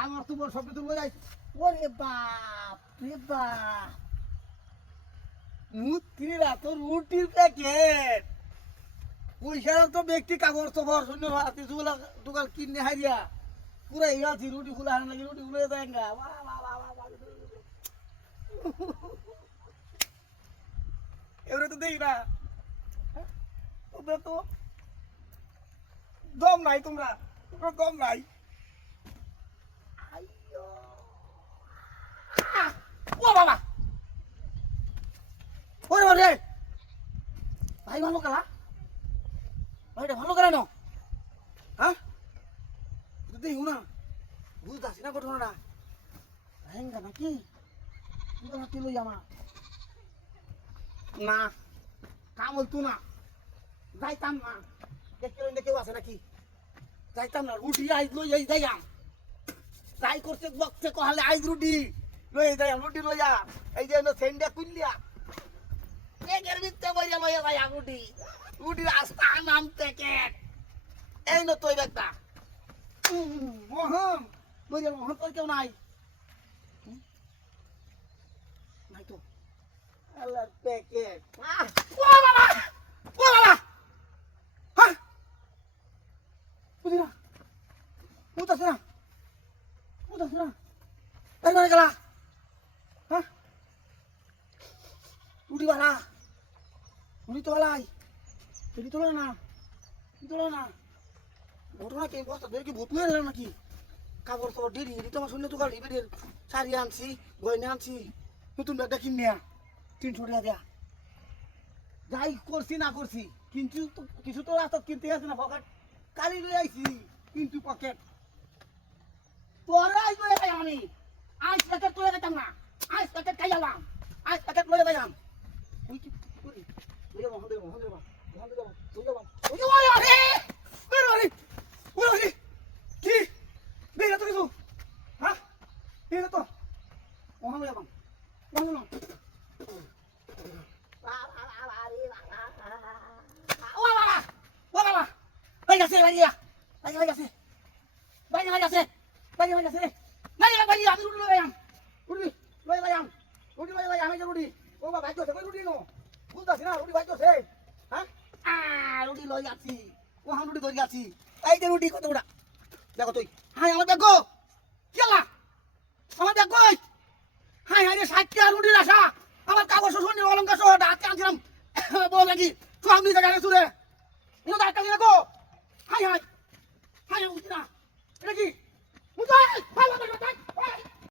আমার তোমার সব কিছু লয়ে যাই। ওরে বাপ রে বাপ, মুত্রিরা তো রুটির প্যাকেট পয়সা তো ব্যক্তি কাগজ তো ভর শূন্য হাতে দোকান কিনে হারিয়া পুরা ইয়াছি রুটি খুলে হারান লাগে রুটি খুলে দেয় গা। এবারে তো দেখি না তোমরা তো দম নাই, তোমরা দম নাই। ও বাবা, ওরে ওরে ভাই ভালো খেলা, ভাইটা ভালো খেলা না, হ্যাঁ দেখু না বুঝতে আসি না ঘটনাটা হ্যাঙ্গা নাকি নাকি লই আমা না কাম হইতো না, যাইতাম না। দেখতে কেউ আছে নাকি, যাইতাম না। রুটি আইজ লই যাইয়াম, যাই করতে বকতে কহালে আইজ রুটি লই যাইয়াম, রুটি লইয়া এই যে সেন্ডা কুইলিয়া এগের ভিতরে বইয়া লইয়া যাইয়াম রুটি, রুটির আস্তা নাম প্যাকেট এই না তুই একটা মোহন লইয়া। মোহন তোর কেউ নাই, নাই তো আল্লাহর প্যাকেট। ও বাবা, ও বাবা, হ্যাঁ বুঝি না বুঝতেছি না, বুঝতেছি না তাই মানে গেলা, হ্যাঁ রুটি বালা, রুটি তো বালাই, রুটি তোলো না, তোলো না। ঘটনা কি বস্তা বের কি ভূত হয়ে গেল নাকি? কাপড় সব দেরি তো আমার শূন্য দোকান ইবের শাড়ি আনছি, গয়না আনছি, নতুন ব্যাগটা কিনে 300 টাকা দেয়া। যাই করছি না করছি কিন্তু কিছু তো রাস্তা কিনতে আছে না, পকেট কালি লই আইছি কিন্তু পকেট তোরা আইস লই যাই। আমি আইস প্যাকেট লই যাইতাম না, আইস প্যাকেট খাই গেলাম, আইস প্যাকেট লই যাইতাম। ওই কি করি লই যাবো, হন্দে যাবো, হন্দে যাবো, হন্দে যাবো, লই যাবো, ওই যে ওরে আরে ওরে ওরে ওরে কি বেরা তো কিছু, হ্যাঁ বেরা তো ওখানে লই যাবো, ওখানে না দেখো তুই হাই আমার দেখো কেলা আমার দেখো হাই হাই রে 60 টাকা রুটির আশা আমার কাগজ শোষণ অলঙ্কার সহ ডাকতে আনছিলাম বল নাকি সামনে জায়গায় সুরে এটা ডাক্তার দেখো হাই হাই হাই উঠি না এটা কি